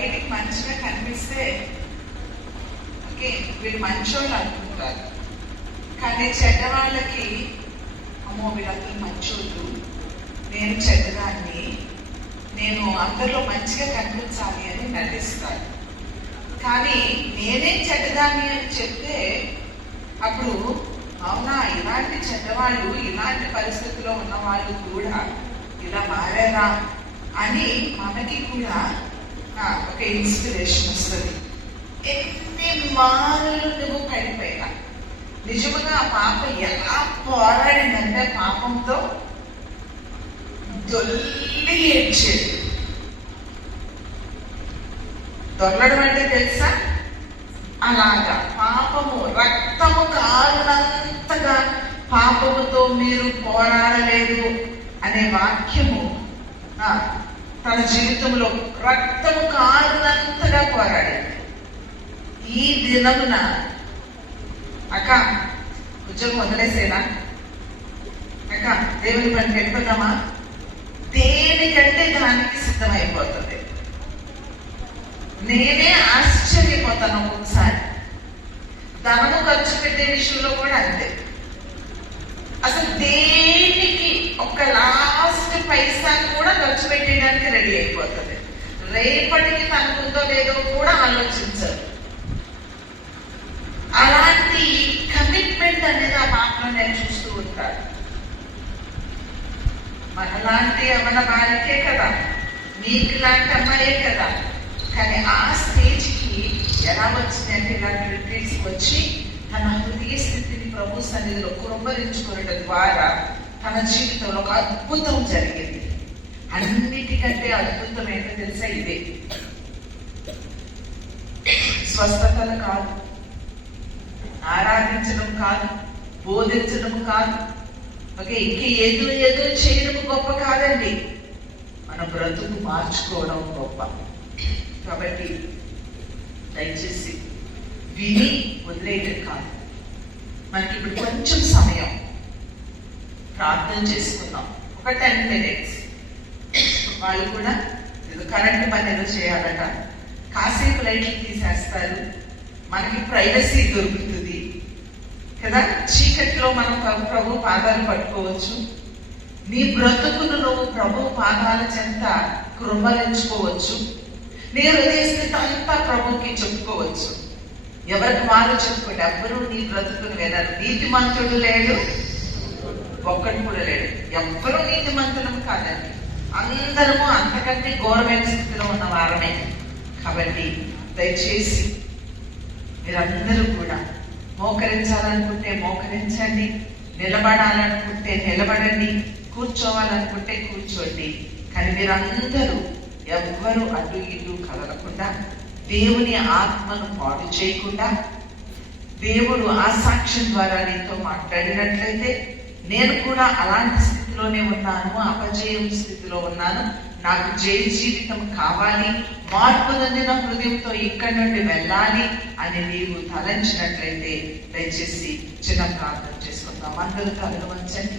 బయటికి మంచిగా కనిపిస్తే ఓకే వీళ్ళు మంచోళ్ళు అనుకుంటారు, కానీ చెడ్డవాళ్ళకి అమ్మో వీళ్ళందరూ మంచోళ్ళు, నేను చెడ్డదాన్ని, నేను అందరిలో మంచిగా కనిపించాలి అని నటిస్తాను. కానీ నేనే చెడ్డదాన్ని అని చెప్తే అప్పుడు అవునా ఇలాంటి చెడ్డవాళ్ళు ఇలాంటి పరిస్థితిలో ఉన్న వాళ్ళు కూడా ఇలా మారారా అని మనకి కూడా ఒక ఇన్స్పిరేషన్ వస్తుంది. ఎన్ని మారులు నువ్వు పడిపోయినా నిజముగా ఆ పాప ఎలా పోరాడిందంటే పాపంతో దొల్లి ఏడ్చేది. దొల్లడం అంటే తెలుసా? అలాగా పాపము రక్తము కారునంతగా పాపముతో మీరు పోరాడలేదు అనే వాక్యము తన జీవితంలో రక్తము కారునంతగా పోరాడింది. ఈ దినమున అక్క ఉద్యోగం వదిలేసేనా, అక్క దేవుని పని పెట్టుకుందామా, దేనికంటే దానికి సిద్ధమైపోతుంది. నేనే ఆశ్చర్యపోతాను ఒక్కొక్కసారి. ధనము ఖర్చు పెట్టే విషయంలో కూడా అంతే. అసలు దేనికి ఒక లాస్ట్ పైసా కూడా ఖర్చు పెట్టేయడానికి రెడీ అయిపోతుంది. రేపటికి తనకుందో లేదో కూడా ఆలోచించరు. అలాంటి కమిట్మెంట్ అనేది ఆ పాపలో నేను చూస్తూ ఉంటాను. మనలాంటి అమ్మన బాలికే కదా, నీకు లాంటి అమ్మాయే కదా, కానీ ఆ స్టేజ్కి ఎలా వచ్చింది అంటే ఇలాంటి రిట్రీట్స్కి వచ్చి తన హృదయ స్థితిని ప్రభు సన్నిధిలో కురంభరించుకోవడం ద్వారా తన జీవితంలో ఒక అద్భుతం జరిగింది. అన్నిటికంటే అద్భుతం ఏంటో తెలుసా? ఇదే. స్వస్థతలు కాదు, ఆరాధించడం కాదు, బోధించడం కాదు, ఓకే ఇంక ఏదో చేయడం గొప్ప కాదండి, మన బ్రతుకు మార్చుకోవడం గొప్ప. కాబట్టి దయచేసి విని వదిలేయడం కాదు. మనకి ఇప్పుడు కొంచెం సమయం ప్రార్థన చేసుకుందాం, ఒక 10 minutes. వాళ్ళు కూడా కరెంట్ పని ఏదో చేయాలట, కాసేపు లైట్లు తీసేస్తారు, మనకి ప్రైవసీ దొరుకుతుంది కదా. చీకట్లో మనం ప్రభు పాదాలు పట్టుకోవచ్చు. నీ బ్రతుకును నువ్వు ప్రభు పాదాల చెంత కృంభరించుకోవచ్చు. నీ హృదయ స్థితి అంతా ప్రభుకి చెప్పుకోవచ్చు. ఎవరికి వారు చెప్పుకోండి, ఎవ్వరూ నీ బ్రతుకును వినరు. నీతిమంతుడు లేడు, ఒక్కడు కూడా లేడు. ఎవ్వరూ నీతిమంతులం కాదండి, అందరము అంతకంటే ఘోరమైన స్థితిలో ఉన్న వారమే. కాబట్టి దయచేసి మీరందరూ కూడా మోకరించాలనుకుంటే మోకరించండి, నిలబడాలనుకుంటే నిలబడండి, కూర్చోవాలనుకుంటే కూర్చోండి. కానీ మీరందరూ ఎవ్వరూ అటు ఇటు కదలకుండా, దేవుని ఆత్మను పాడు చేయకుండా, దేవుడు ఆ సాక్ష్యం ద్వారా నీతో మాట్లాడినట్లయితే నేను కూడా అలాంటి స్థితిలోనే ఉన్నాను, అపజయం స్థితిలో ఉన్నాను, నాకు జయ జీవితం కావాలి, మార్పు చెందిన హృదయంతో ఇక్కడి నుండి వెళ్ళాలి అని నీవు తలంచినట్లయితే దయచేసి చిన్న ప్రార్థన చేసుకుందాం. అందరూ తలలు వంచండి.